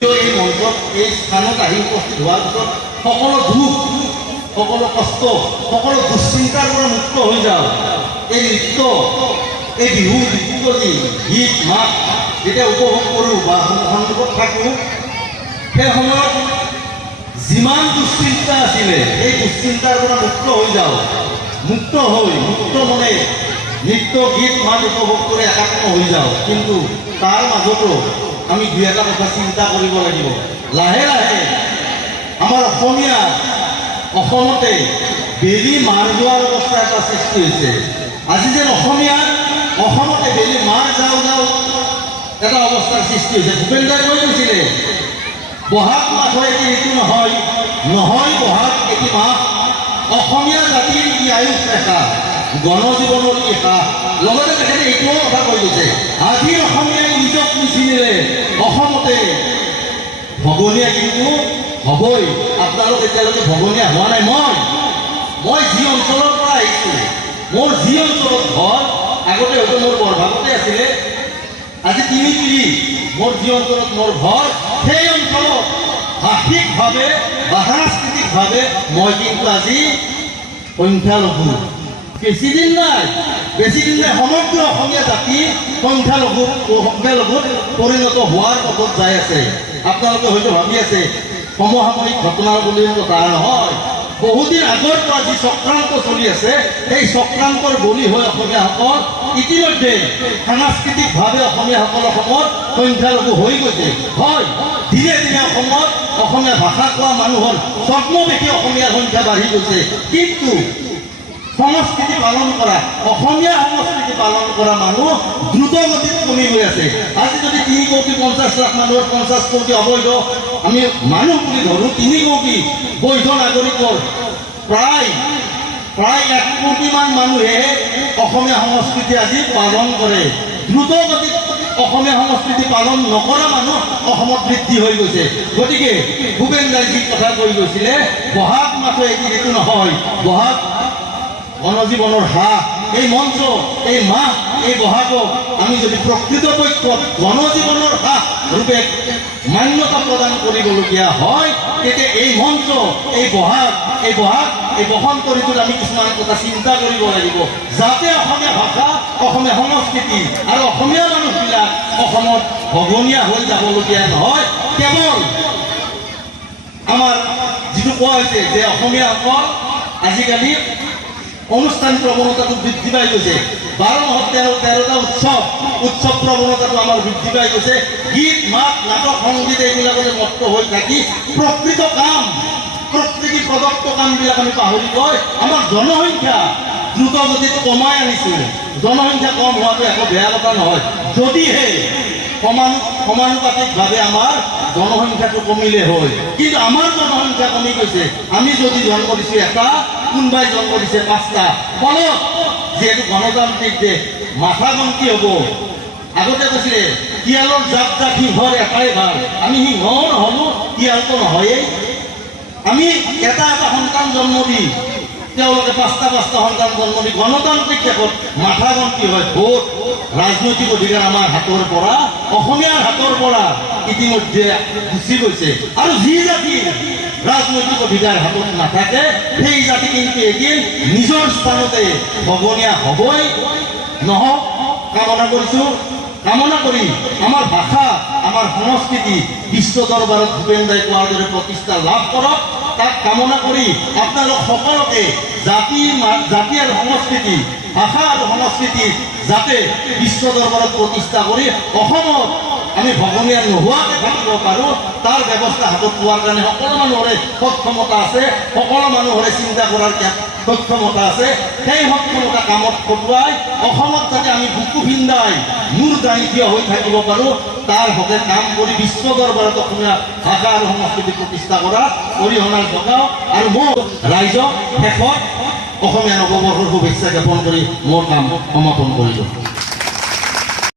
এই মঞ্চত এই স্থানত আহি উপস্থিত হোৱাৰ পিছত সকলো দুখ, সকলো কষ্ট, সকলো দুশ্চিন্তাৰ পৰা মুক্ত হৈ যাওঁ। এই নৃত্য, এই বিহু নৃত্য যি গীত মাত যেতিয়া উপভোগ কৰোঁ বা সন্মুখত থাকোঁ, সেই সময়ত যিমান দুশ্চিন্তা আছিলে এই দুশ্চিন্তাৰ পৰা মুক্ত হৈ যাওঁ। মুক্ত হৈ মুক্ত মনে নৃত্য গীত মাত উপভোগ কৰি একাত্ম হৈ যাওঁ। কিন্তু তাৰ মাজতো আমি দুই এটা কথা চিন্তা কৰিব লাগিব। লাহে লাহে আমাৰ অসমতে বেলি মাৰ যোৱাৰ অৱস্থা এটা সৃষ্টি হৈছে। আজি যেন অসমতে বেলি মাৰ যাওঁ যাওঁ এটা অৱস্থাৰ সৃষ্টি হৈছে। ভূপেন দাই কৈ কৈছিলে, বহাগ মাহ এটি ঋতু নহয়, নহয় বহাগ এটি মাহ, অসমীয়া জাতিৰ ই আয়ুস ৰেখা, গণজীৱনৰ ই সাহ। লগতে তেখেতে এইটোও কথা কৈ গৈছে, আজি অসমীয়াই নিজক নিচিনিলে অসমতে ভগনীয়া কিন্তু হ'বই। আপোনালোক এতিয়ালৈকে ভগনীয়া হোৱা নাই। মই যি অঞ্চলৰ পৰা আহিছোঁ, মোৰ যি অঞ্চলত ঘৰ, আগতে হয়তো মোৰ বৰভাগতে আছিলে, আজি তিনিপিৰি মোৰ যি অঞ্চলত মোৰ ঘৰ, সেই অঞ্চলত ভাষিকভাৱে বা সাংস্কৃতিকভাৱে মই কিন্তু আজি সংখ্যালঘু। বেছিদিন নাই সমগ্ৰ অসমীয়া জাতি সংখ্যালঘুত পৰিণত হোৱাৰ পথত যাই আছে। আপোনালোকে হয়তো ভাবি আছে সমসাময়িক ঘটনাৰ বুলি কথা নহয়। বহুদিন আগৰ পৰা যি চক্ৰান্ত চলি আছে, সেই চক্ৰান্তৰ বলি হৈ অসমীয়াসকল ইতিমধ্যে সাংস্কৃতিকভাৱে অসমীয়াসকল অসমত সংখ্যালঘু হৈ গৈছে। হয়, ধীৰে ধীৰে অসমত অসমীয়া ভাষা কোৱা মানুহৰ ছদ্মবেশী অসমীয়াৰ সংখ্যা বাঢ়ি গৈছে। কিন্তু সংস্কৃতি পালন কৰা, অসমীয়া সংস্কৃতি পালন কৰা মানুহ দ্ৰুতগতিত কমি গৈ আছে। আজি যদি 3,50,00,000 মানুহৰ 50 কোটি অবৈধ আমি মানুহ বুলি ধৰোঁ, 3 কোটি বৈধ নাগৰিকৰ প্ৰায় 1 কোটিমান মানুহে অসমীয়া সংস্কৃতি আজি পালন কৰে। দ্ৰুতগতিত অসমীয়া সংস্কৃতি পালন নকৰা মানুহ অসমত বৃদ্ধি হৈ গৈছে। গতিকে ভূপেন দাই যি কথা কৈ গৈছিলে, বহাগ মাথো এটি ঋতু নহয়, বহাগ গণজীৱনৰ হাঁহ। এই মঞ্চ, এই মাহ, এই বহাগক আমি যদি প্ৰকৃতপক্ষত গণজীৱনৰ হাঁহ ৰূপে মান্যতা প্ৰদান কৰিবলগীয়া হয়, তেতিয়া এই মঞ্চ, এই বহাগ, এই বসন্ত ঋতুত আমি কিছুমান কথা চিন্তা কৰিব লাগিব, যাতে অসমীয়া ভাষা, অসমীয়া সংস্কৃতি আৰু অসমীয়া মানুহবিলাক অসমত ভগনীয়া হৈ যাবলগীয়া নহয়। কেৱল আমাৰ যিটো কোৱা হৈছে যে অসমীয়াসকল আজিকালি অনুষ্ঠান প্ৰৱণতাটো বৃদ্ধি পাই গৈছে। 12 মাহত 13টা উৎসৱ প্ৰৱণতাটো আমাৰ বৃদ্ধি পাই গৈছে। গীত মাত নাটক সংগীত এইবিলাকতে মত্ত হৈ থাকি প্ৰকৃত কাম, প্ৰকৃতি প্ৰদত্ত কামবিলাক আমি পাহৰি গৈ আমাৰ জনসংখ্যা দ্ৰুতগতিত কমাই আনিছোঁ। জনসংখ্যা কম হোৱাটো একো বেয়া কথা নহয়, যদিহে সমানুপাতিকভাৱে আমাৰ জনসংখ্যাটো কমিলে হয়। কিন্তু আমাৰ জনসংখ্যা কমি গৈছে। আমি যদি জন্ম দিছোঁ 1টা, কোনোবাই জন্ম দিছে 5টা। ফলত যিহেতু গণতান্ত্ৰিক দেশ, মাথা গন্তি হ'ব। আগতে কৈছিলে শিয়ালৰ জাক সিংহৰ এটাই ভাল, আমি সিংহও নহ'লোঁ, শিয়ালটো নহয়েই। আমি এটা সন্তান জন্ম দি তেওঁলোকে 5টা সন্তান জন্ম দি গণতান্ত্ৰিক দেশত মাথা গন্তি হয়। ভোট, ৰাজনৈতিক অধিকাৰ আমাৰ হাতৰ পৰা, অসমীয়াৰ হাতৰ পৰা ইতিমধ্যে গুচি গৈছে। আৰু যি জাতিৰ ৰাজনৈতিক অধিকাৰ হাতত নাথাকে, সেই জাতি কিন্তু এদিন নিজৰ স্থানতে ভগনীয়া হ'বই। নহওক কামনা কৰি আমাৰ ভাষা, আমাৰ সংস্কৃতি বিশ্ব দৰবাৰত ভূপেন দাই কোৱাৰ দৰে প্ৰতিষ্ঠা লাভ কৰক, তাক কামনা কৰি আপোনালোক সকলোকে জাতি আৰু সংস্কৃতি, ভাষা আৰু সংস্কৃতি যাতে বিশ্ব দৰবাৰত প্ৰতিষ্ঠা কৰি অসমত আমি ভগনীয়া নোহোৱাকৈ থাকিব পাৰোঁ, তাৰ ব্যৱস্থা হাতত পোৱাৰ কাৰণে সকলো মানুহৰে সক্ষমতা আছে, সকলো মানুহৰে চিন্তা কৰাৰ সক্ষমতা আছে। সেই সক্ষমতা কামত খটুৱাই অসমত যাতে আমি বুকু ভিন্দাই মূৰ দাঙি থিয় হৈ থাকিব পাৰোঁ, তাৰ হকে কাম কৰি বিশ্ব দৰবাৰত অসমীয়া ভাষা আৰু সংস্কৃতি প্ৰতিষ্ঠা কৰা অৰিহণা যোগাওঁ। আৰু মই ৰাইজক শেষত অসমীয়া নৱবৰ্ষৰ শুভেচ্ছা জ্ঞাপন কৰি মোৰ কাম সমাপন কৰিলোঁ।